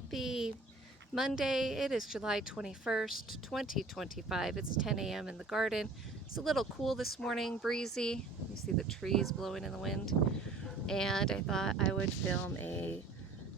Happy Monday. It is July 21st, 2025. It's 10 a.m. in the garden. It's a little cool this morning, breezy. You see the trees blowing in the wind. And I thought I would film a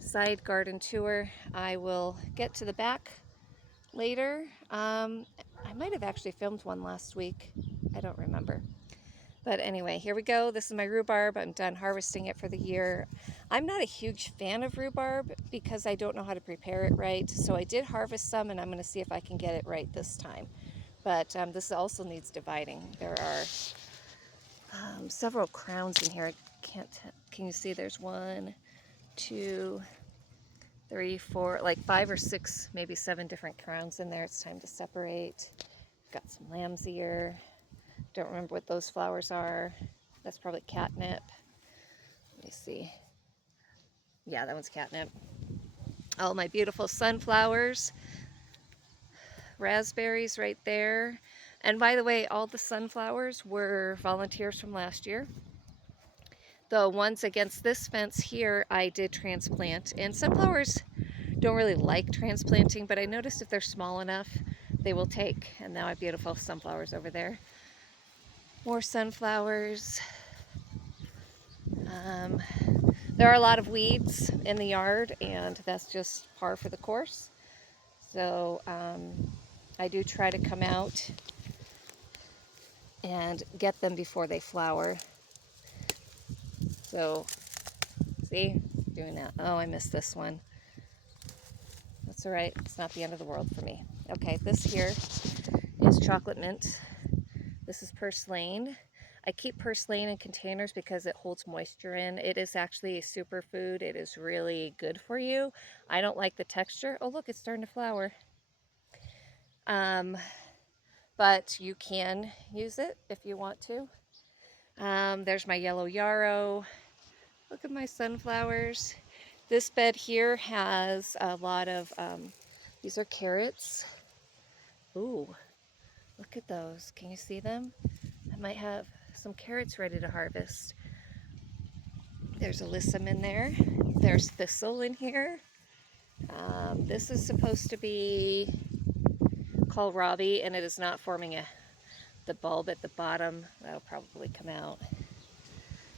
side garden tour. I will get to the back later. I might have actually filmed one last week. I don't remember. But anyway, here we go. This is my rhubarb. I'm done harvesting it for the year. I'm not a huge fan of rhubarb because I don't know how to prepare it right. So I did harvest some and I'm going to see if I can get it right this time. But this also needs dividing. There are several crowns in here. I can you see there's 1, 2, 3, 4, like 5 or 6, maybe 7 different crowns in there. It's time to separate. Got some lamb's ear. Don't remember what those flowers are. That's probably catnip. Let me see. Yeah, that one's catnip. All my beautiful sunflowers. Raspberries right there. And by the way, all the sunflowers were volunteers from last year. The ones against this fence here, I did transplant. And sunflowers don't really like transplanting, but I noticed if they're small enough, they will take. And now I have beautiful sunflowers over there. More sunflowers. There are a lot of weeds in the yard, and that's just par for the course. So I do try to come out and get them before they flower. So, see, doing that. Oh, I missed this one. That's all right. It's not the end of the world for me. Okay, this here is chocolate mint. This is purslane. I keep purslane in containers because it holds moisture in. It is actually a superfood. It is really good for you. I don't like the texture. Oh, look, it's starting to flower. But you can use it if you want to. There's my yellow yarrow. Look at my sunflowers. This bed here has a lot of, these are carrots. Ooh, look at those. Can you see them? I might have some carrots ready to harvest. There's alyssum in there. There's thistle in here. This is supposed to be kohlrabi, and it is not forming the bulb at the bottom. That'll probably come out.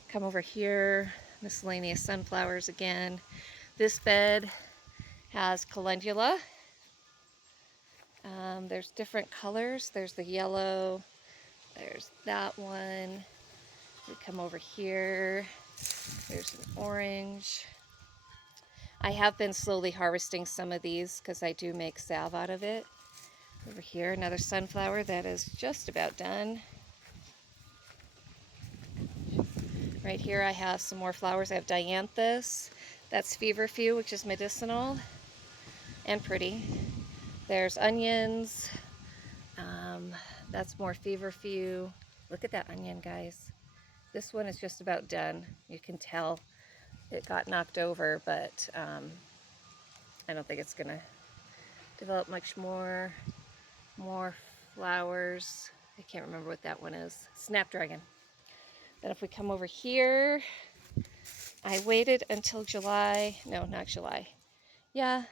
Come over here, miscellaneous sunflowers again. This bed has calendula. There's different colors. There's the yellow. There's that one. We come over here. There's an orange. I have been slowly harvesting some of these because I do make salve out of it. Over here, another sunflower that is just about done. Right here I have some more flowers. I have dianthus. That's feverfew, which is medicinal and pretty. There's onions. That's more feverfew. Look at that onion, guys. This one is just about done. You can tell it got knocked over, but I don't think it's gonna develop much more. More flowers. I can't remember what that one is. Snapdragon. Then if we come over here, I waited until July. No, not July. Yeah,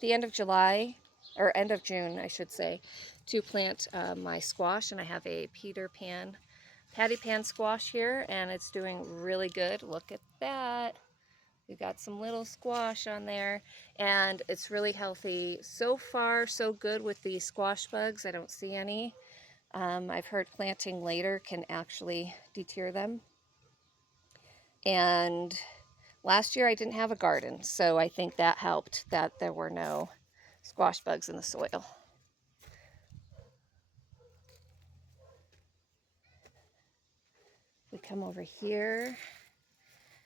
the end of July, or end of June, I should say, to plant my squash. And I have a patty pan squash here, and it's doing really good. Look at that. We've got some little squash on there, and it's really healthy. So far, so good with the squash bugs. I don't see any. I've heard planting later can actually deter them. And last year I didn't have a garden, so I think that helped that there were no squash bugs in the soil. We come over here.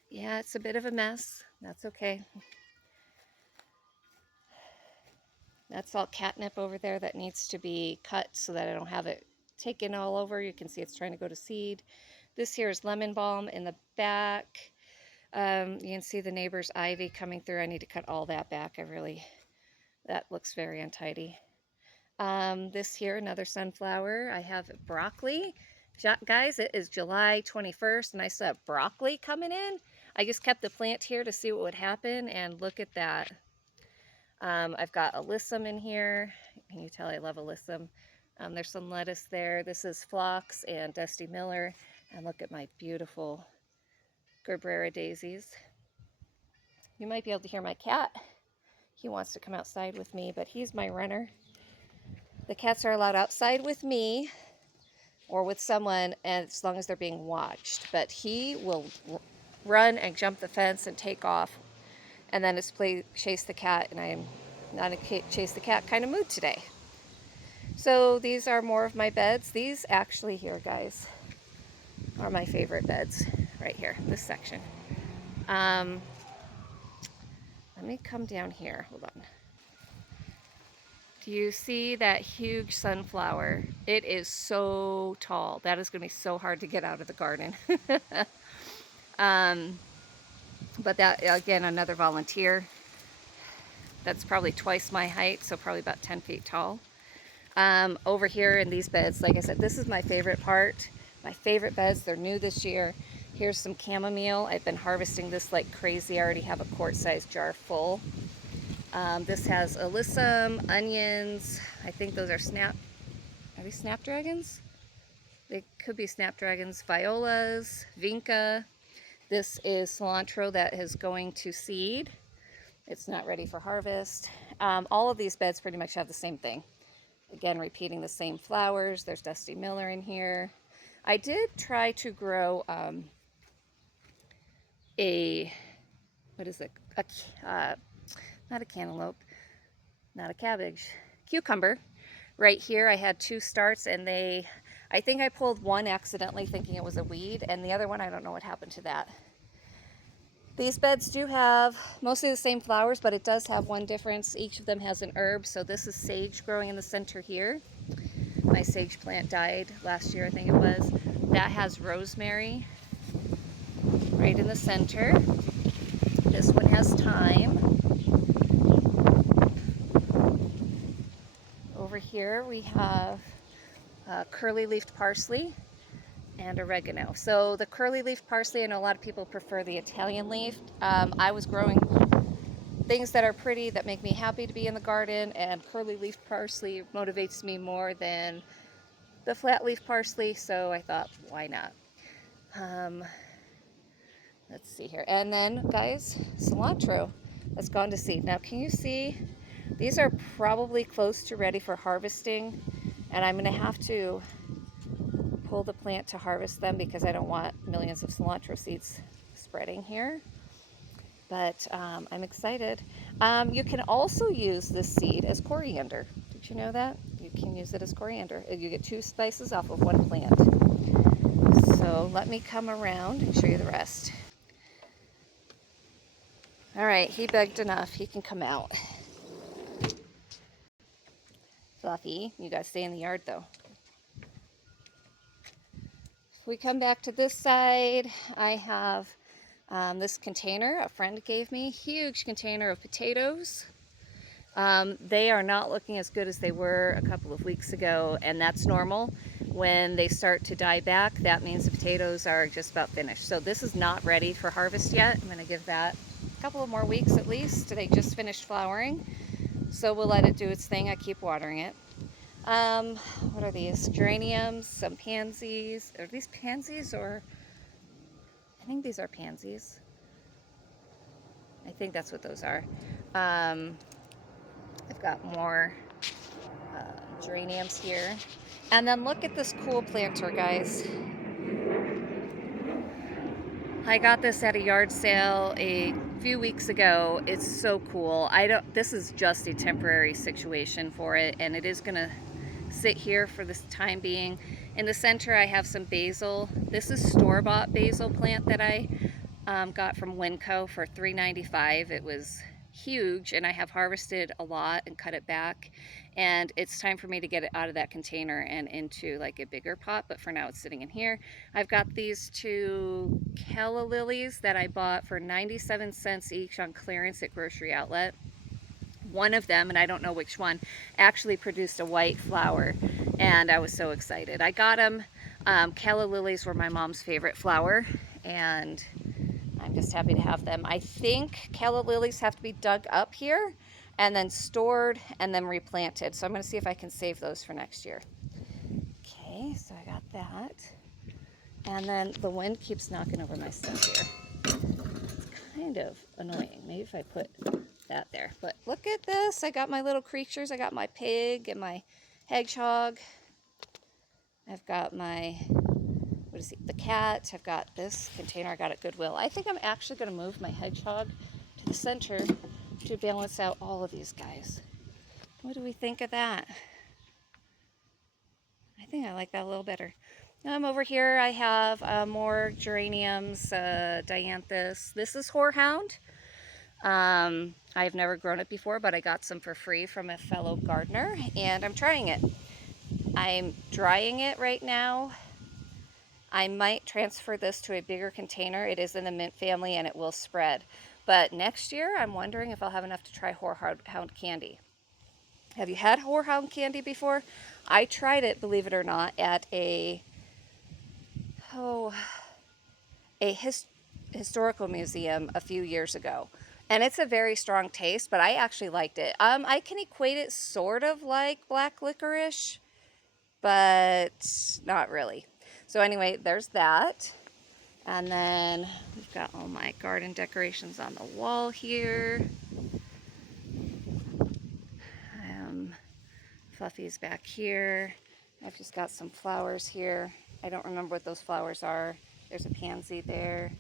Yeah, it's a bit of a mess. That's okay. That's all catnip over there that needs to be cut so that I don't have it taken all over. You can see it's trying to go to seed. This here is lemon balm in the back. You can see the neighbor's ivy coming through. I need to cut all that back. That looks very untidy. This here, another sunflower. I have broccoli. Guys, it is July 21st and I still have broccoli coming in. I just kept the plant here to see what would happen, and look at that. I've got alyssum in here. Can you tell I love alyssum? There's some lettuce there. This is phlox and Dusty Miller. And look at my beautiful Gerbera daisies. You might be able to hear my cat. He wants to come outside with me, but he's my runner. The cats are allowed outside with me or with someone as long as they're being watched. But he will run and jump the fence and take off. And then it's play chase the cat, and I'm not a chase the cat kind of mood today. So these are more of my beds. These actually here, guys, are my favorite beds right here, this section. Let me come down here. Hold on. Do you see that huge sunflower? It is so tall. That is going to be so hard to get out of the garden. But that, again, another volunteer. That's probably twice my height, so probably about 10 feet tall. Over here in these beds, like I said, this is my favorite part. My favorite beds, they're new this year. Here's some chamomile. I've been harvesting this like crazy. I already have a quart-sized jar full. This has alyssum, onions. I think those are are these snapdragons? They could be snapdragons, violas, vinca. This is cilantro that is going to seed. It's not ready for harvest. All of these beds pretty much have the same thing. Again, repeating the same flowers. There's Dusty Miller in here. I did try to grow what is it? Not a cantaloupe, not a cabbage, cucumber. Right here I had 2 starts, and I think I pulled one accidentally thinking it was a weed, and the other one, I don't know what happened to that. These beds do have mostly the same flowers, but it does have one difference. Each of them has an herb. So this is sage growing in the center here. My sage plant died last year, I think it was. That has rosemary right in the center. This one has thyme. Over here we have curly-leafed parsley and oregano. So the curly-leafed parsley, I know a lot of people prefer the Italian leaf. I was growing things that are pretty, that make me happy to be in the garden, and curly-leaf parsley motivates me more than the flat-leaf parsley, so I thought, why not? Let's see here. And then, guys, cilantro that's gone to seed. Now, can you see? These are probably close to ready for harvesting, and I'm going to have to pull the plant to harvest them because I don't want millions of cilantro seeds spreading here. But I'm excited. You can also use this seed as coriander. Did you know that? You can use it as coriander. You get 2 spices off of 1 plant. So let me come around and show you the rest. All right, he begged enough. He can come out. Fluffy, you gotta stay in the yard though. If we come back to this side, I have this container a friend gave me, huge container of potatoes. They are not looking as good as they were a couple of weeks ago, and that's normal. When they start to die back, that means the potatoes are just about finished. So this is not ready for harvest yet. I'm gonna give that a couple of more weeks at least. They just finished flowering, so we'll let it do its thing. I keep watering it. What are these? Geraniums, some pansies. Are these pansies, or I think these are pansies. I think that's what those are. I've got more geraniums here. And then look at this cool planter, guys. I got this at a yard sale a few weeks ago. It's so cool. This is just a temporary situation for it, and it is gonna sit here for this time being. In the center I have some basil. This is store-bought basil plant that I got from Winco for $3.95. It was huge, and I have harvested a lot and cut it back, and it's time for me to get it out of that container and into like a bigger pot, but for now it's sitting in here. I've got these 2 calla lilies that I bought for 97 cents each on clearance at Grocery Outlet. One of them, and I don't know which one, actually produced a white flower, and I was so excited. I got them. Calla lilies were my mom's favorite flower, and I'm just happy to have them. I think calla lilies have to be dug up here. and then stored and then replanted. So I'm going to see if I can save those for next year. Okay, so I got that. And then the wind keeps knocking over my stuff here. It's kind of annoying. Maybe if I put that there. But look at this. I got my little creatures. I got my pig and my hedgehog. I've got my, what is it, the cat. I've got this container I got at Goodwill. I think I'm actually going to move my hedgehog to the center to balance out all of these guys. What do we think of that? I think I like that a little better. Over here I have more geraniums, dianthus. This is horehound. I've never grown it before, but I got some for free from a fellow gardener, and I'm trying it. I'm drying it right now. I might transfer this to a bigger container. It is in the mint family and it will spread. But next year, I'm wondering if I'll have enough to try horehound candy. Have you had horehound candy before? I tried it, believe it or not, at a historical museum a few years ago. And it's a very strong taste, but I actually liked it. I can equate it sort of like black licorice, but not really. So anyway, there's that. And then we've got all my garden decorations on the wall here. Fluffy's back here. I've just got some flowers here. I don't remember what those flowers are. There's a pansy there.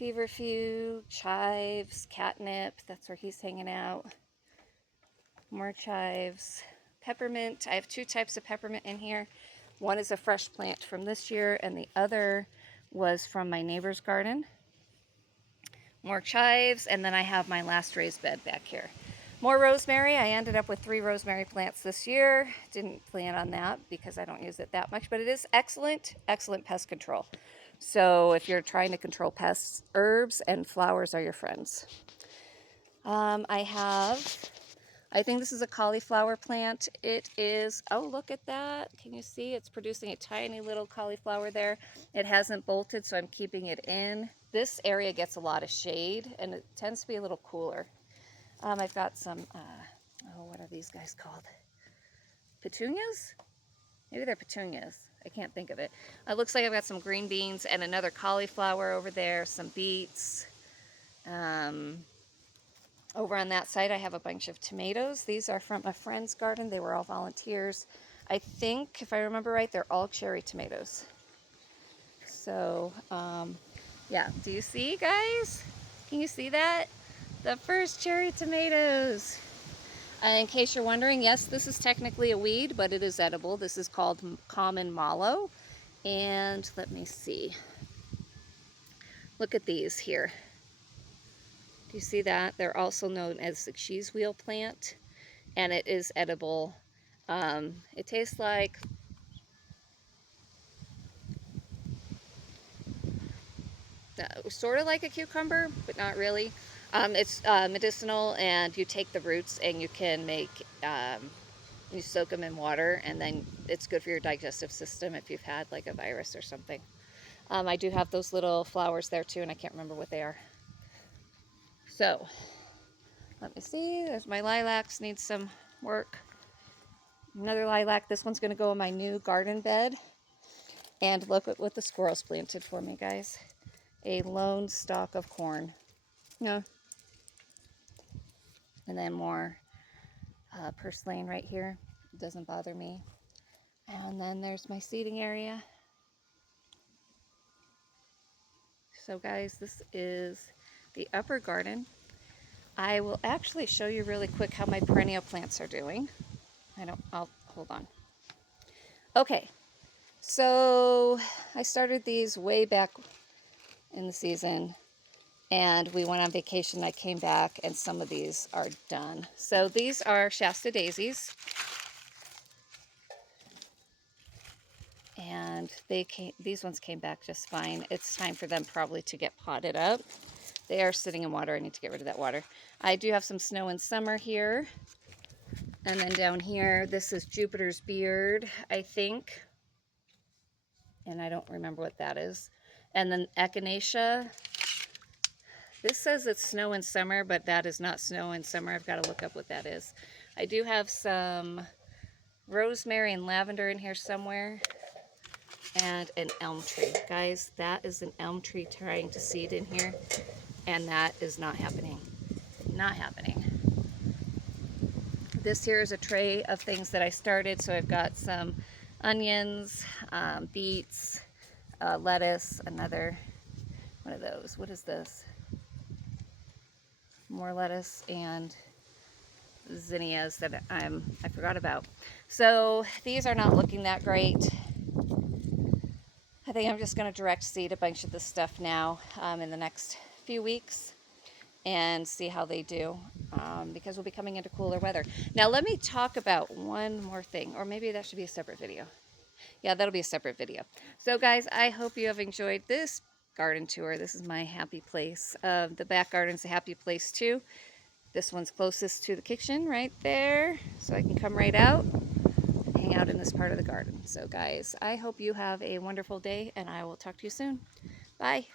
Feverfew, chives, catnip. That's where he's hanging out. More chives. Peppermint. I have two types of peppermint in here. One is a fresh plant from this year, and the other was from my neighbor's garden. More chives, and then I have my last raised bed back here. More rosemary. I ended up with 3 rosemary plants this year. Didn't plan on that because I don't use it that much, but it is excellent, excellent pest control. So if you're trying to control pests, herbs and flowers are your friends. I think this is a cauliflower plant. It is, oh, look at that. Can you see? It's producing a tiny little cauliflower there. It hasn't bolted, so I'm keeping it in. This area gets a lot of shade, and it tends to be a little cooler. I've got some, what are these guys called? Petunias? Maybe they're petunias. I can't think of it. It looks like I've got some green beans and another cauliflower over there, some beets. Over on that side, I have a bunch of tomatoes. These are from a friend's garden. They were all volunteers. I think, if I remember right, they're all cherry tomatoes. So, yeah. Do you see, guys? Can you see that? The first cherry tomatoes. In case you're wondering, yes, this is technically a weed, but it is edible. This is called common mallow. And let me see. Look at these here. Do you see that? They're also known as the cheese wheel plant, and it is edible. It tastes like sort of like a cucumber, but not really. It's medicinal, and you take the roots and you can make, you soak them in water, and then it's good for your digestive system if you've had like a virus or something. I do have those little flowers there too, and I can't remember what they are. So, let me see. There's my lilacs, need some work. Another lilac. This one's going to go in my new garden bed. And look at what the squirrels planted for me, guys. A lone stalk of corn. No. And then more purslane right here. It doesn't bother me. And then there's my seating area. So guys, this is the upper garden. I will actually show you really quick how my perennial plants are doing. I'll hold on. Okay, so I started these way back in the season, and we went on vacation. I came back, and some of these are done. So these are Shasta daisies, and these ones came back just fine. It's time for them probably to get potted up. They are sitting in water. I need to get rid of that water. I do have some snow in summer here. And then down here, this is Jupiter's beard, I think. And I don't remember what that is. And then echinacea. This says it's snow in summer, but that is not snow in summer. I've got to look up what that is. I do have some rosemary and lavender in here somewhere, and an elm tree. Guys, that is an elm tree trying to seed in here, and that is not happening. Not happening. This here is a tray of things that I started. So I've got some onions, beets, lettuce, another one of those. What is this? More lettuce and zinnias that I forgot about. So these are not looking that great. I think I'm just going to direct seed a bunch of this stuff now in the next few weeks and see how they do, because we'll be coming into cooler weather. Now let me talk about one more thing, or maybe that should be a separate video. Yeah, that'll be a separate video. So guys, I hope you have enjoyed this garden tour. This is my happy place. The back garden's a happy place too. This one's closest to the kitchen right there, so I can come right out and hang out in this part of the garden. So guys, I hope you have a wonderful day, and I will talk to you soon. Bye.